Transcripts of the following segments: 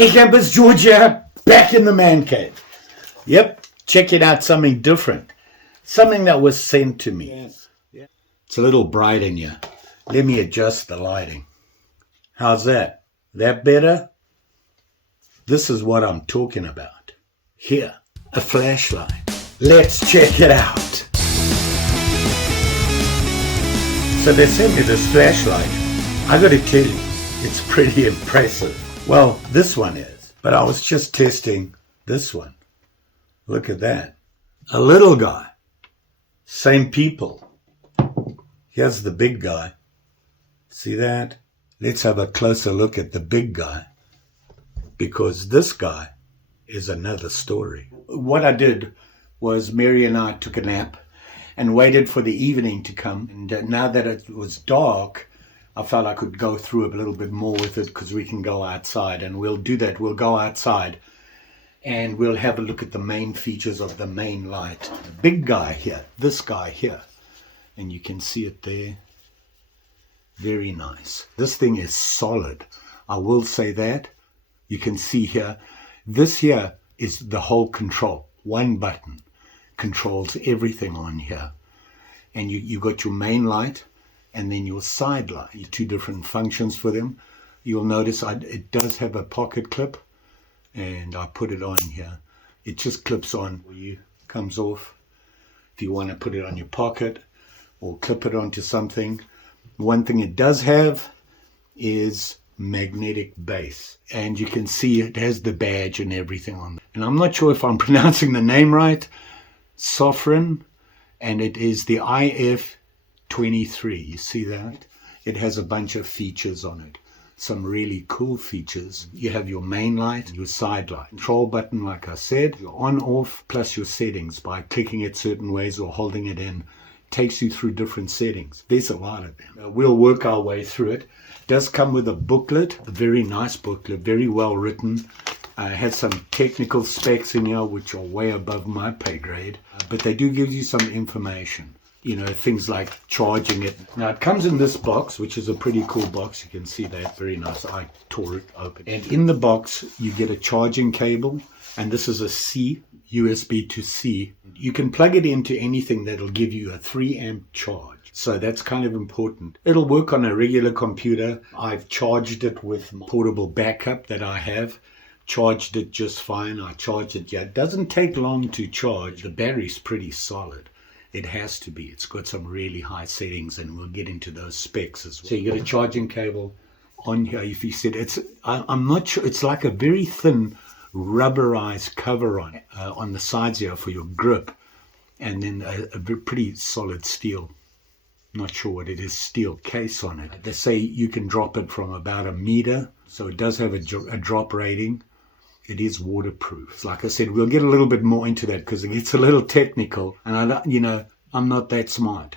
Hey campers, George here, back in the man cave. Yep, checking out something different. Something that was sent to me. Yeah. It's a little bright in here. Let me adjust the lighting. How's that? That better? This is what I'm talking about. Here, a flashlight. Let's check it out. So they sent me this flashlight. I gotta tell you, it's pretty impressive. Well, this one is, but I was just testing this one. Look at that. A little guy. Same people. Here's the big guy. See that? Let's have a closer look at the big guy, because this guy is another story. What I did was Mary and I took a nap and waited for the evening to come. And now that it was dark, I felt I could go through a little bit more with it because we can go outside, and we'll do that. We'll go outside and we'll have a look at the main features of the main light. The big guy here, this guy here, and you can see it there. Very nice. This thing is solid. I will say that. You can see here, this here is the whole control. One button controls everything on here. And you got your main light and then your side light. Two different functions for them. You'll notice it does have a pocket clip, and I put it on here. It just clips on, comes off. If you want to put it on your pocket or clip it onto something. One thing it does have is magnetic base, and you can see it has the badge and everything on it. And I'm not sure if I'm pronouncing the name right. Sofirn, and it is the IF23. You see that? It has a bunch of features on it. Some really cool features. You have your main light, your side light. Control button, like I said, your on off, plus your settings by clicking it certain ways or holding it in. Takes you through different settings. There's a lot of them. We'll work our way through it. It does come with a booklet, a very nice booklet, very well written. Has some technical specs in here which are way above my pay grade, but they do give you some information. You know, things like charging it. Now it comes in this box, which is a pretty cool box. You can see that, very nice. I tore it open. And in the box, you get a charging cable, and this is a C, USB to C. You can plug it into anything that'll give you a 3 amp charge. So that's kind of important. It'll work on a regular computer. I've charged it with my portable backup that I have. Charged it just fine. I charged it. Yeah, it doesn't take long to charge. The battery's pretty solid. It has to be. It's got some really high settings, and we'll get into those specs as well. So you get a charging cable on here. If you said I'm not sure. It's like a very thin rubberized cover on the sides here for your grip, and then a pretty solid steel. Not sure what it is, steel case on it. They say you can drop it from about 1 meter, so it does have a drop rating. It is waterproof. Like I said, we'll get a little bit more into that because it gets a little technical, and I'm not that smart.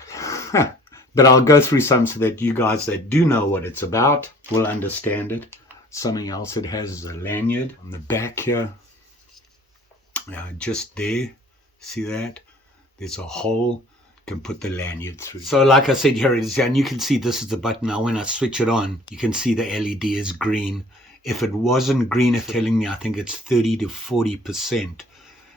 But I'll go through some so that you guys that do know what it's about will understand it. Something else it has is a lanyard on the back here. Just there, see that? There's a hole. You can put the lanyard through. So like I said, here it is, and you can see this is the button. Now when I switch it on, you can see the LED is green. If it wasn't green, it's telling me I think it's 30 to 40%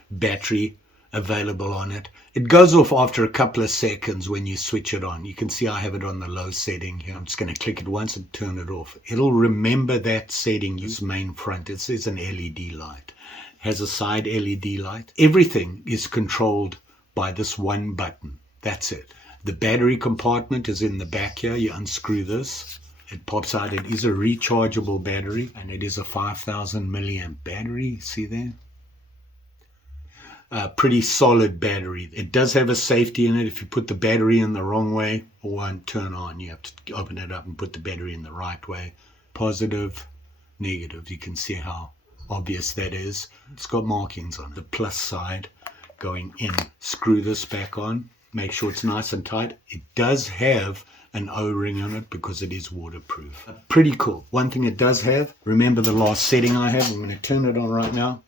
battery available on it. It goes off after a couple of seconds when you switch it on. You can see I have it on the low setting here. I'm just going to click it once and turn it off. It'll remember that setting. Use main front. It says an LED light. It has a side LED light. Everything is controlled by this one button. That's it. The battery compartment is in the back here. You unscrew this. It pops out. It is a rechargeable battery, and it is a 5,000 milliamp battery. See there? Pretty solid battery. It does have a safety in it. If you put the battery in the wrong way, it won't turn on. You have to open it up and put the battery in the right way. Positive, negative. You can see how obvious that is. It's got markings on it. The plus side going in. Screw this back on. Make sure it's nice and tight. It does have an O-ring on it because it is waterproof. Pretty cool. One thing it does have, remember the last setting I have? I'm going to turn it on right now.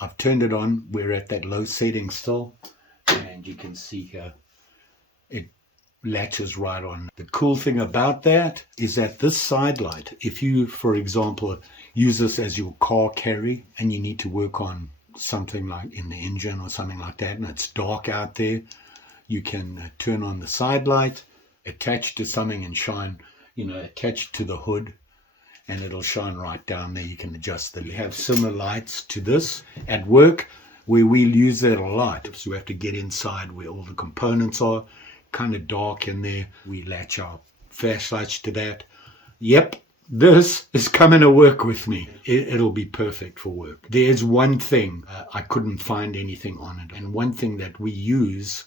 I've turned it on. We're at that low setting still, and you can see here it latches right on. The cool thing about that is that this side light, if you, for example, use this as your car carry and you need to work on something like in the engine or something like that, and it's dark out there, you can turn on the side light, attach to something and shine, attach to the hood, and it'll shine right down there. You can adjust that. We have similar lights to this at work where we'll use that a lot. So we have to get inside where all the components are, kind of dark in there. We latch our flashlights to that. Yep, this is coming to work with me. It'll be perfect for work. There's one thing, I couldn't find anything on it. And one thing that we use,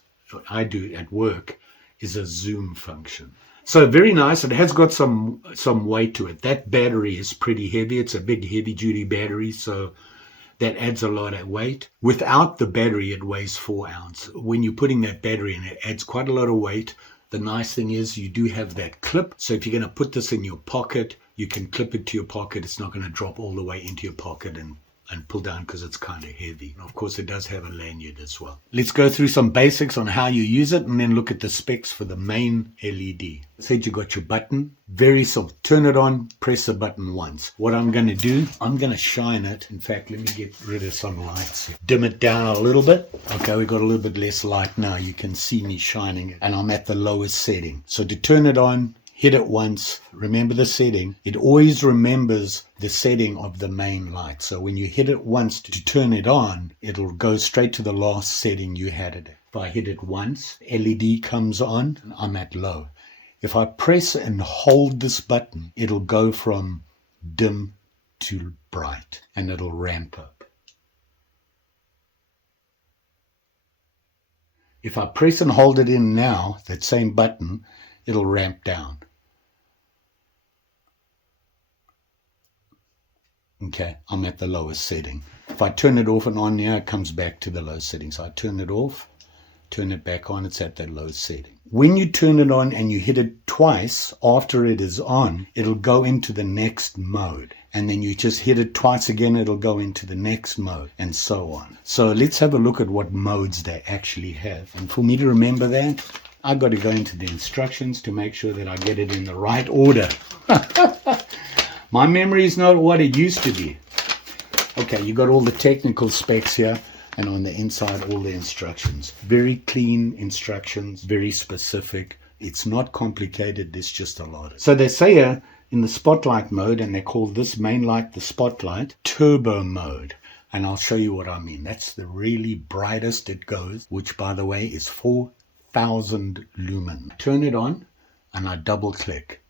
I do at work, is a zoom function. So very nice. It has got some weight to it. That battery is pretty heavy. It's a big heavy duty battery, so that adds a lot of weight. Without the battery, it weighs 4 ounces. When you're putting that battery in, it adds quite a lot of weight. The nice thing is you do have that clip. So if you're going to put this in your pocket, you can clip it to your pocket. It's not going to drop all the way into your pocket and pull down because it's kind of heavy. And of course, it does have a lanyard as well. Let's go through some basics on how you use it and then look at the specs for the main LED. Said you got your button. Very simple. Turn it on, press the button once. What I'm going to do, I'm going to shine it. In fact, let me get rid of some lights. Dim it down a little bit. Okay, we've got a little bit less light now. You can see me shining it. And I'm at the lowest setting. So to turn it on, hit it once, remember the setting. It always remembers the setting of the main light. So when you hit it once to turn it on, it'll go straight to the last setting you had it at. If I hit it once, LED comes on, and I'm at low. If I press and hold this button, it'll go from dim to bright, and it'll ramp up. If I press and hold it in now, that same button, it'll ramp down. Okay, I'm at the lowest setting. If I turn it off and on now, it comes back to the low setting. So I turn it off, turn it back on, it's at that low setting. When you turn it on and you hit it twice after it is on, it'll go into the next mode. And then you just hit it twice again, it'll go into the next mode, and so on. So let's have a look at what modes they actually have. And for me to remember that, I've got to go into the instructions to make sure that I get it in the right order. My memory is not what it used to be. Okay, you got all the technical specs here, and on the inside, all the instructions. Very clean instructions, very specific. It's not complicated, there's just a lot. So they say here in the spotlight mode, and they call this main light the spotlight, turbo mode. And I'll show you what I mean. That's the really brightest it goes, which by the way is 4,000 lumen. Turn it on, and I double click.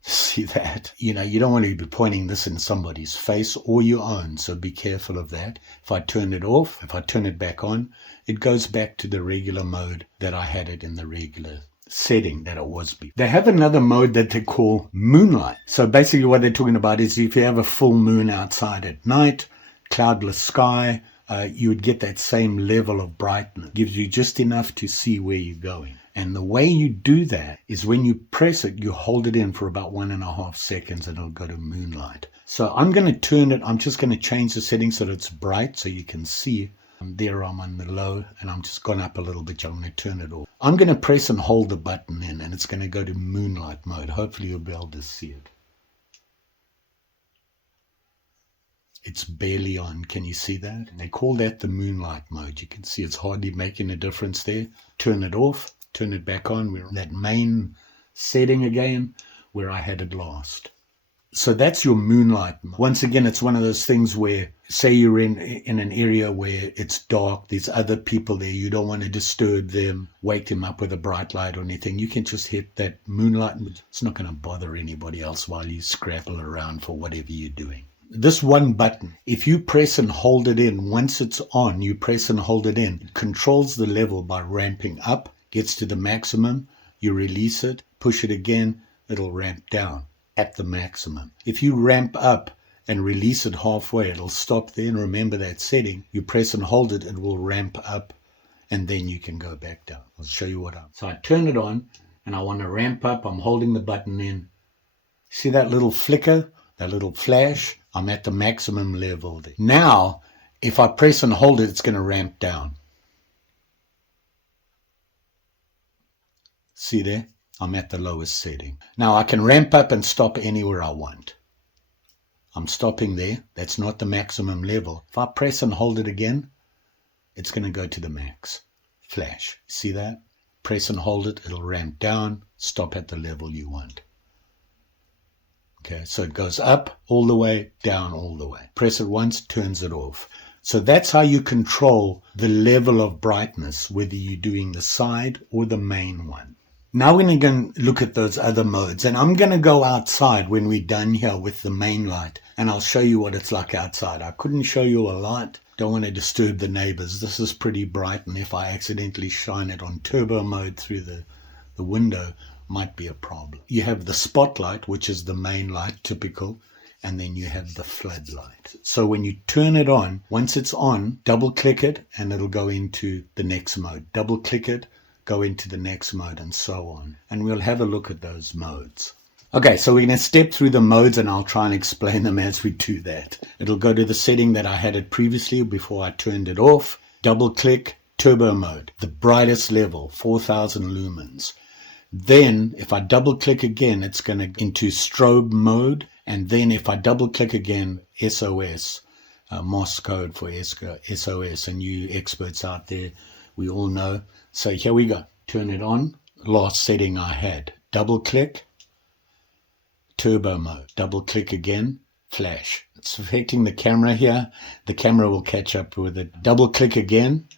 See that? You don't want to be pointing this in somebody's face or your own, so be careful of that. If I turn it off, if I turn it back on, it goes back to the regular mode that I had it in the regular setting that it was before. They have another mode that they call moonlight. So basically what they're talking about is if you have a full moon outside at night, cloudless sky, you would get that same level of brightness. It gives you just enough to see where you're going. And the way you do that is when you press it, you hold it in for about 1.5 seconds and it'll go to moonlight. So I'm going to turn it, I'm just going to change the settings so that it's bright so you can see. There I'm on the low and I'm just gone up a little bit. I'm going to turn it off. I'm going to press and hold the button in and it's going to go to moonlight mode. Hopefully you'll be able to see it. It's barely on. Can you see that? They call that the moonlight mode. You can see it's hardly making a difference there. Turn it off. Turn it back on. We're in that main setting again where I had it last. So that's your moonlight mode. Once again, it's one of those things where, say you're in an area where it's dark, there's other people there, you don't want to disturb them, wake them up with a bright light or anything. You can just hit that moonlight. It's not going to bother anybody else while you scrabble around for whatever you're doing. This one button, if you press and hold it in, once it's on, you press and hold it in, it controls the level by ramping up. Gets to the maximum, you release it, push it again, it'll ramp down at the maximum. If you ramp up and release it halfway, it'll stop there. And remember that setting, you press and hold it, it will ramp up and then you can go back down. I'll show you what I'm. So I turn it on and I want to ramp up. I'm holding the button in. See that little flicker, that little flash? I'm at the maximum level there. Now, if I press and hold it, it's going to ramp down. See there? I'm at the lowest setting. Now I can ramp up and stop anywhere I want. I'm stopping there. That's not the maximum level. If I press and hold it again, it's going to go to the max. Flash. See that? Press and hold it. It'll ramp down. Stop at the level you want. Okay, so it goes up all the way, down all the way. Press it once, turns it off. So that's how you control the level of brightness, whether you're doing the side or the main one. Now we're going to look at those other modes, and I'm going to go outside when we're done here with the main light, and I'll show you what it's like outside. I couldn't show you a lot. Don't want to disturb the neighbors. This is pretty bright, and if I accidentally shine it on turbo mode through the window, might be a problem. You have the spotlight, which is the main light, typical, and then you have the floodlight. So when you turn it on, once it's on, double click it and it'll go into the next mode. Double click it, go into the next mode, and so on. And we'll have a look at those modes. Okay, so we're going to step through the modes and I'll try and explain them as we do that. It'll go to the setting that I had it previously before I turned it off. Double click, turbo mode, the brightest level, 4000 lumens. Then if I double click again, it's going to into strobe mode. And then if I double click again, SOS, Morse code for SOS. And you experts out there, we all know. So here we go. Turn it on. Last setting I had. Double click, turbo mode. Double click again, flash. It's affecting the camera here. The camera will catch up with it. Double click again.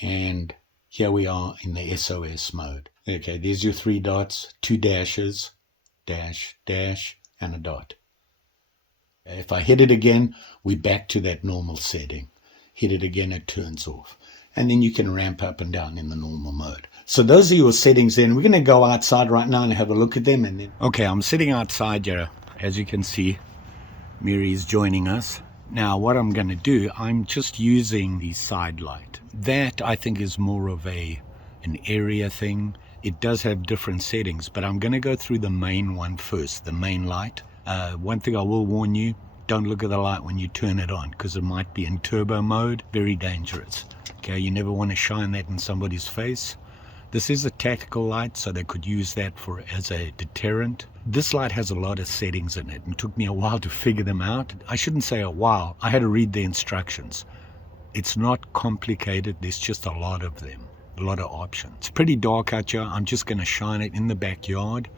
And here we are in the SOS mode. Okay, there's your 3 dots, 2 dashes, dash, dash, and a dot. If I hit it again, we're back to that normal setting. Hit it again, it turns off. And then you can ramp up and down in the normal mode. So those are your settings then. We're going to go outside right now and have a look at them. And then okay, I'm sitting outside here. As you can see, Mary's joining us. Now what I'm going to do, I'm just using the Sidelight. That I think is more of an area thing. It does have different settings, but I'm going to go through the main one first, the main light. One thing I will warn you, don't look at the light when you turn it on, because it might be in turbo mode. Very dangerous. Okay, you never want to shine that in somebody's face. This is a tactical light, so they could use that as a deterrent. This light has a lot of settings in it, and it took me a while to figure them out. I shouldn't say a while. I had to read the instructions. It's not complicated. There's just a lot of them. A lot of options. It's pretty dark out here. I'm just going to shine it in the backyard.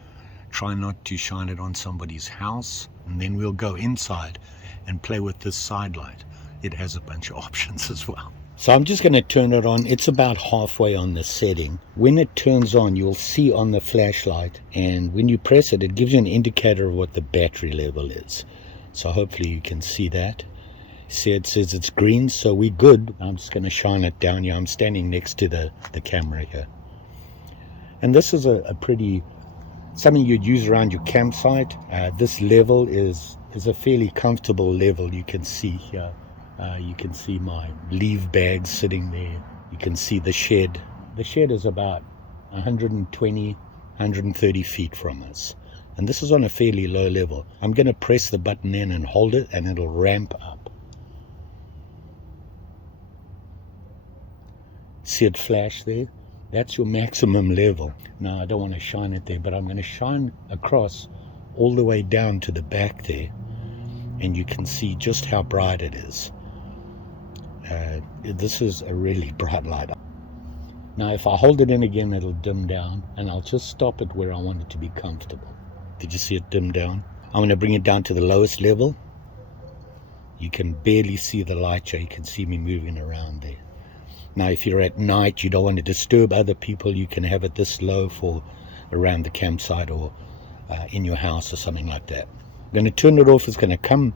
Try not to shine it on somebody's house. And then we'll go inside and play with this Sidelight. It has a bunch of options as well. So I'm just going to turn it on. It's about halfway on the setting. When it turns on, you'll see on the flashlight. And when you press it, it gives you an indicator of what the battery level is. So hopefully you can see that. See, it says it's green, so we're good. I'm just going to shine it down here. I'm standing next to the camera here. And this is a pretty, something you'd use around your campsite. This level is a fairly comfortable level. You can see here. You can see my leave bags sitting there. You can see the shed. The shed is about 120, 130 feet from us. And this is on a fairly low level. I'm going to press the button in and hold it, and it'll ramp up. See it flash there? That's your maximum level. Now I don't want to shine it there, but I'm going to shine across all the way down to the back there, and you can see just how bright it is. This is a really bright light. Now if I hold it in again, it'll dim down, and I'll just stop it where I want it to be comfortable. Did you see it dim down? I'm going to bring it down to the lowest level. You can barely see the light here. You can see me moving around there. Now if you're at night, you don't want to disturb other people, you can have it this low for around the campsite or in your house or something like that. I'm going to turn it off. It's going to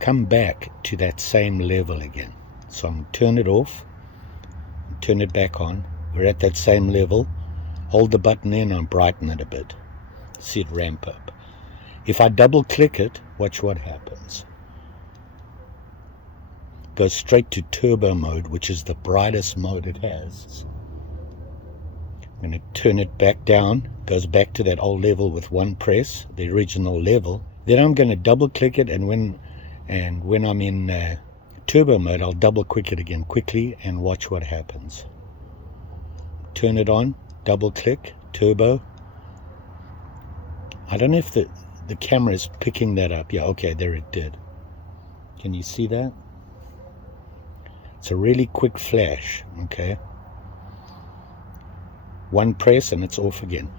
come back to that same level again. So I'm going to turn it off, turn it back on. We're at that same level. Hold the button in and brighten it a bit. See it ramp up. If I double click it, watch what happens. Goes straight to turbo mode, which is the brightest mode it has. I'm going to turn it back down, goes back to that old level with one press, the original level. Then I'm going to double click it, and when I'm in turbo mode, I'll double click it again quickly and watch what happens. Turn it on, double click, turbo. I don't know if the camera is picking that up. Yeah, okay, there it did. Can you see that? It's a really quick flash, okay? One press and it's off again.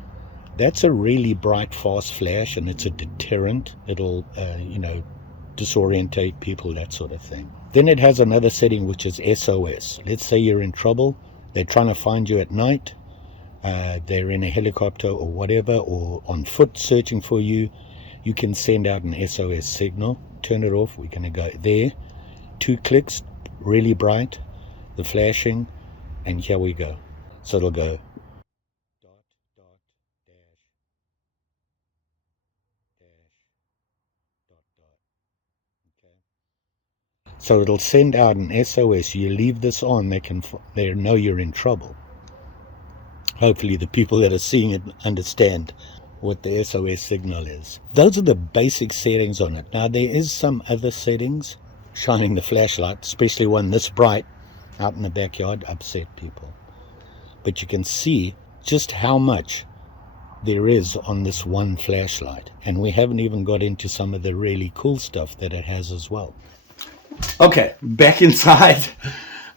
That's a really bright, fast flash, and it's a deterrent. It'll, disorientate people, that sort of thing. Then it has another setting, which is SOS. Let's say you're in trouble. They're trying to find you at night. They're in a helicopter or whatever, or on foot searching for you. You can send out an SOS signal. Turn it off. We're going to go there. 2 clicks, really bright, the flashing, and here we go. So it'll go dot, dot, dash, dot, dot. Okay. So it'll send out an SOS. You leave this on, they know you're in trouble. Hopefully the people that are seeing it understand what the SOS signal is. Those are the basic settings on it. Now there is some other settings. Shining the flashlight, especially one this bright out in the backyard, upset people. But you can see just how much there is on this one flashlight. And we haven't even got into some of the really cool stuff that it has as well. Okay, back inside.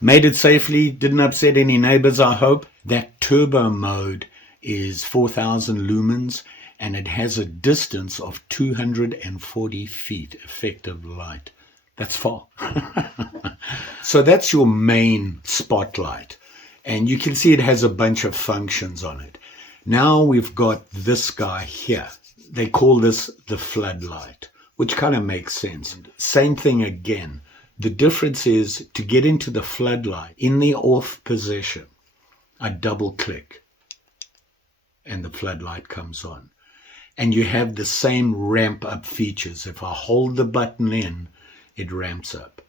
Made it safely, didn't upset any neighbors, I hope. That turbo mode is 4,000 lumens, and it has a distance of 240 feet effective light. That's far. So that's your main spotlight. And you can see it has a bunch of functions on it. Now we've got this guy here. They call this the floodlight, which kind of makes sense. Same thing again. The difference is, to get into the floodlight, in the off position, I double click and the floodlight comes on. And you have the same ramp up features. If I hold the button in, it ramps up,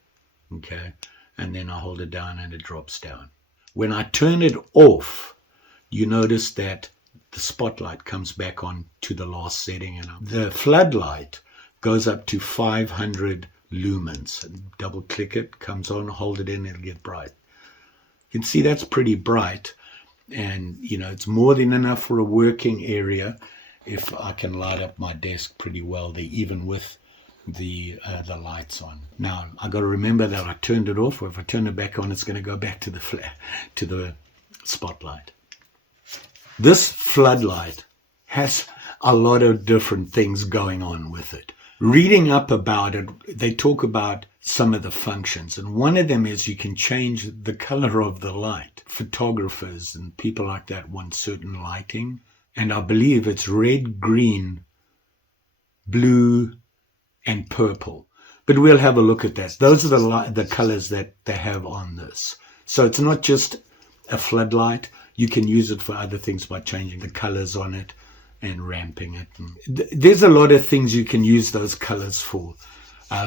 okay? And then I hold it down and it drops down. When I turn it off, you notice that the spotlight comes back on to the last setting. And the floodlight goes up to 500 lumens. Double click it, comes on, hold it in, it'll get bright. You can see that's pretty bright. And, it's more than enough for a working area if I can light up my desk pretty well there, even with the lights on. Now I got to remember that I turned it off, or if I turn it back on, it's going to go back to the spotlight. This floodlight has a lot of different things going on with it. Reading up about it, they talk about some of the functions, and one of them is you can change the color of the light. Photographers and people like that want certain lighting, and I believe it's red, green, blue, and purple. But we'll have a look at that. Those are the colors that they have on this. So it's not just a floodlight. You can use it for other things by changing the colors on it and ramping it. There's a lot of things you can use those colors for.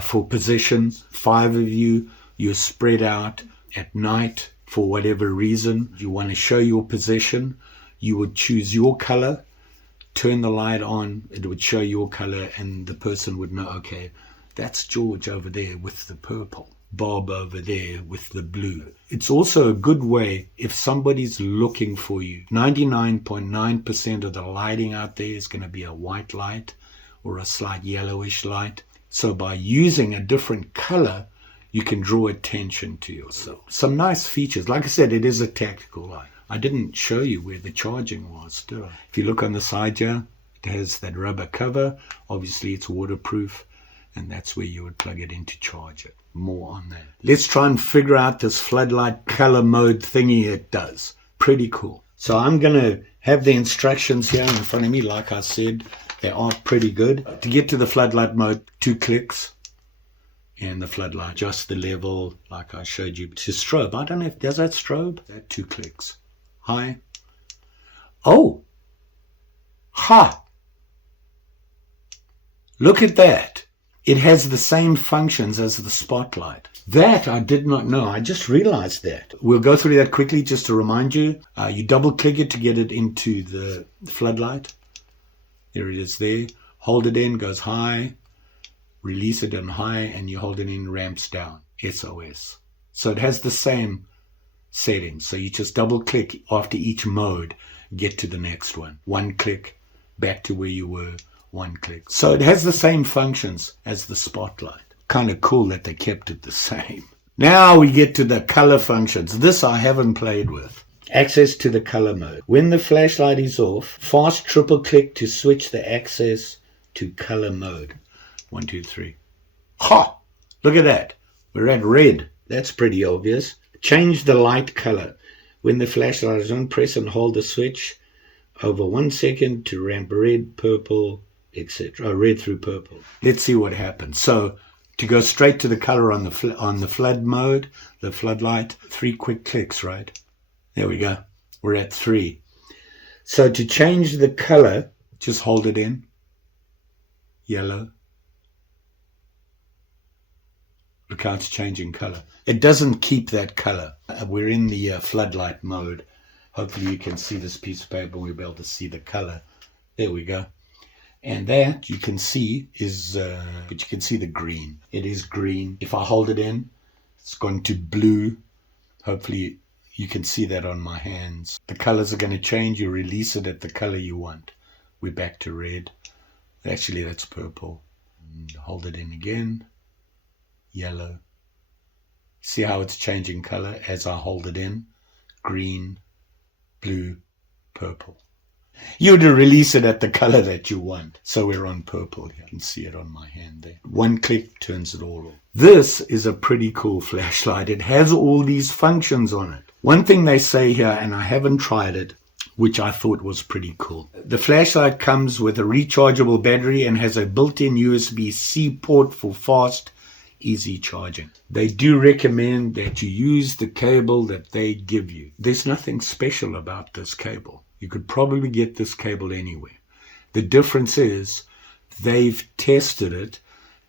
For position, 5 of you, you're spread out at night for whatever reason. You want to show your position. You would choose your color, turn the light on, it would show your color, and the person would know, okay, that's George over there with the purple, Bob over there with the blue. It's also a good way if somebody's looking for you. 99.9% of the lighting out there is going to be a white light or a slight yellowish light. So by using a different color, you can draw attention to yourself. Some nice features. Like I said, it is a tactical light. I didn't show you where the charging was, did I? If you look on the side here, it has that rubber cover. Obviously, it's waterproof, and that's where you would plug it in to charge it. More on that. Let's try and figure out this floodlight color mode thingy it does. Pretty cool. So I'm going to have the instructions here in front of me. Like I said, they are pretty good. To get to the floodlight mode, 2 clicks. And the floodlight, adjust the level like I showed you. To strobe, I don't know if, does that strobe? That 2 clicks. High. Oh. Ha. Look at that. It has the same functions as the spotlight. That I did not know. I just realized that. We'll go through that quickly just to remind you. You double click it to get it into the floodlight. There it is there. Hold it in, goes high. Release it on high, and you hold it in, ramps down. SOS. So it has the same settings. So you just double click after each mode get to the next one. One click, back to where you were, one click. So it has the same functions as the spotlight. Kind of cool that they kept it the same. Now we get to the color functions. This I haven't played with. Access to the color mode. When the flashlight is off, fast triple click to switch the access to color mode. 1, 2, 3. Ha! Look at that. We're at red. That's pretty obvious. Change the light color. When the flashlight is on, press and hold the switch over 1 second to ramp red, purple, etc. Red through purple. Let's see what happens. So to go straight to the color on the flood mode, the floodlight, 3 quick clicks, right? There we go. We're at 3. So to change the color, just hold it in. Yellow. Look how it's changing color. It doesn't keep that color. We're in the floodlight mode. Hopefully you can see this piece of paper. We'll be able to see the color. There we go. And that you can see is, but you can see the green. It is green. If I hold it in, it's gone to blue. Hopefully you can see that on my hands. The colors are going to change. You release it at the color you want. We're back to red. Actually, that's purple. And hold it in again. Yellow. See how it's changing color as I hold it in? Green, blue, purple. You would release it at the color that you want. So we're on purple here. You can see it on my hand there. 1 click turns it all off. This is a pretty cool flashlight. It has all these functions on it. One thing they say here, and I haven't tried it, which I thought was pretty cool. The flashlight comes with a rechargeable battery and has a built-in USB-C port for fast, easy charging. They do recommend that you use the cable that they give you. There's nothing special about this cable. You could probably get this cable anywhere. The difference is they've tested it.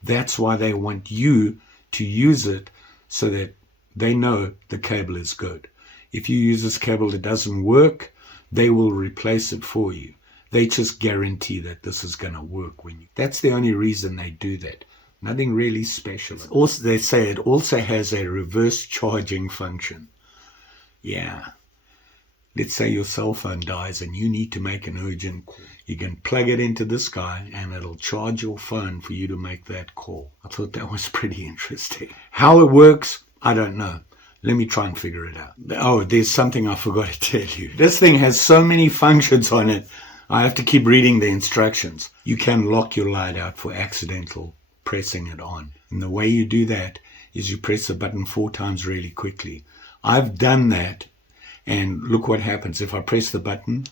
That's why they want you to use it so that they know the cable is good. If you use this cable that doesn't work, they will replace it for you. They just guarantee that this is going to work when you. That's the only reason they do that. Nothing really special. Also, they say it also has a reverse charging function. Yeah. Let's say your cell phone dies and you need to make an urgent call. You can plug it into this guy and it'll charge your phone for you to make that call. I thought that was pretty interesting. How it works, I don't know. Let me try and figure it out. Oh, there's something I forgot to tell you. This thing has so many functions on it, I have to keep reading the instructions. You can lock your light out for accidental pressing it on. And the way you do that is you press the button 4 times really quickly. I've done that, and look what happens. If I press the button,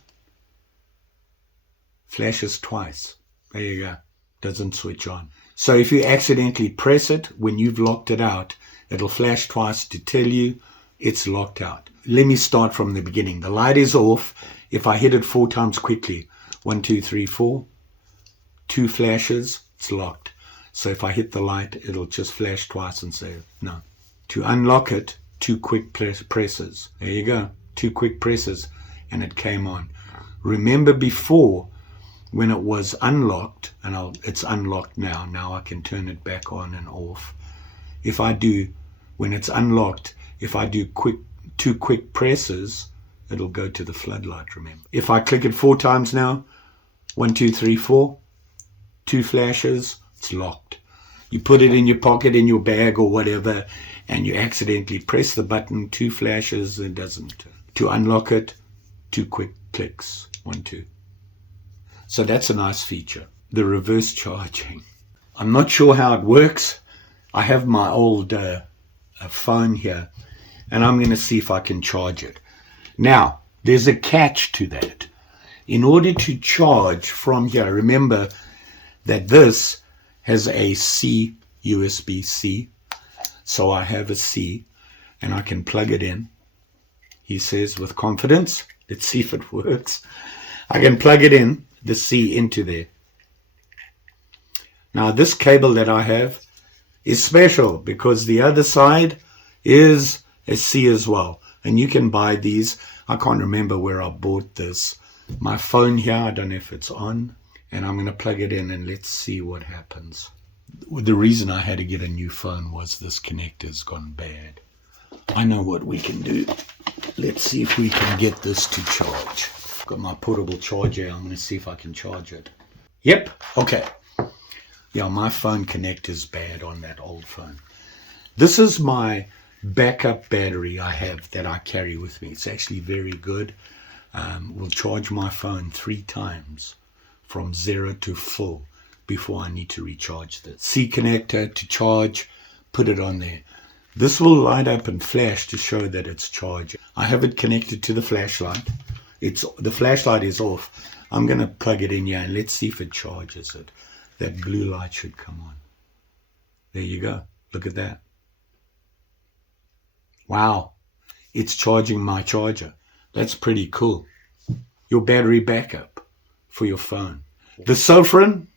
flashes twice. There you go. Doesn't switch on. So if you accidentally press it when you've locked it out, it'll flash twice to tell you it's locked out. Let me start from the beginning. The light is off. If I hit it 4 times quickly, 1, 2, 3, 4, 2 flashes, it's locked. So if I hit the light, it'll just flash twice and say no. To unlock it, 2 quick presses. There you go. 2 quick presses and it came on. Remember before when it was unlocked, and it's unlocked now. Now I can turn it back on and off. If I do, when it's unlocked, if I do 2 quick presses, it'll go to the floodlight, remember. If I click it 4 times now, 1, 2, 3, 4, 2 flashes, it's locked. You put it in your pocket, in your bag or whatever, and you accidentally press the button, 2 flashes, it doesn't turn. To unlock it, 2 quick clicks, 1, 2. So that's a nice feature. The reverse charging. I'm not sure how it works. I have my old phone here, and I'm going to see if I can charge it. Now, there's a catch to that. In order to charge from here, remember that this has a C, USB-C. So I have a C, and I can plug it in. He says with confidence. Let's see if it works. I can plug it in, the C, into there. Now, this cable that I have is special because the other side is a C as well. And you can buy these. I can't remember where I bought this. My phone here, I don't know if it's on. And I'm going to plug it in and let's see what happens. The reason I had to get a new phone was this connector's gone bad. I know what we can do. Let's see if we can get this to charge. Got my portable charger. I'm going to see if I can charge it. Yep. Okay. Yeah, my phone connector's bad on that old phone. This is my backup battery I have that I carry with me. It's actually very good. Will charge my phone 3 times from 0 to full before I need to recharge this. C connector to charge, put it on there. This will light up and flash to show that it's charging. I have it connected to the flashlight. The flashlight is off. I'm going to plug it in here and let's see if it charges it. That blue light should come on. There you go. Look at that. Wow. It's charging my charger. That's pretty cool. Your battery backup for your phone. The Sofirn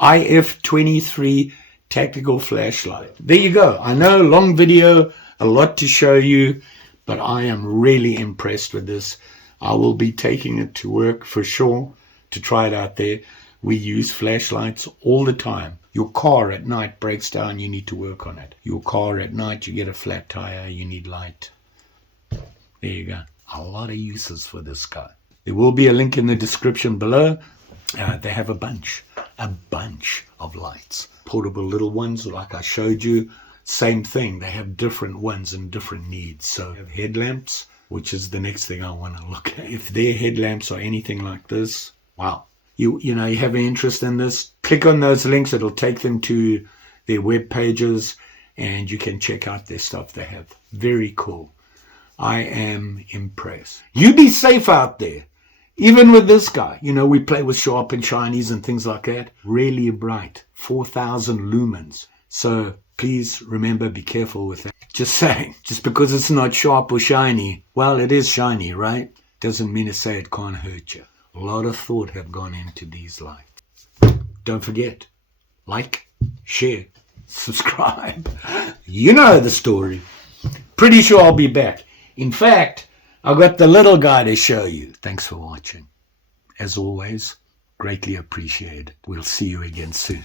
IF23 Tactical flashlight. There you go. I know, long video, a lot to show you, but I am really impressed with this. I will be taking it to work for sure to try it out there. We use flashlights all the time. Your car at night breaks down, you need to work on it. Your car at night, you get a flat tire, you need light. There you go. A lot of uses for this guy. There will be a link in the description below. They have a bunch of lights. Portable little ones like I showed you. Same thing. They have different ones and different needs. So they have headlamps, which is the next thing I want to look at. If their headlamps are anything like this, wow. You know, you have an interest in this, click on those links. It'll take them to their web pages and you can check out their stuff they have. Very cool. I am impressed. You be safe out there. Even with this guy, you know, we play with sharp and shinies and things like that. Really bright, 4,000 lumens. So please remember, be careful with that. Just saying, just because it's not sharp or shiny, well, it is shiny, right? Doesn't mean to say it can't hurt you. A lot of thought have gone into these lights. Don't forget, like, share, subscribe. You know the story. Pretty sure I'll be back. In fact, I've got the little guy to show you. Thanks for watching. As always, greatly appreciated. We'll see you again soon.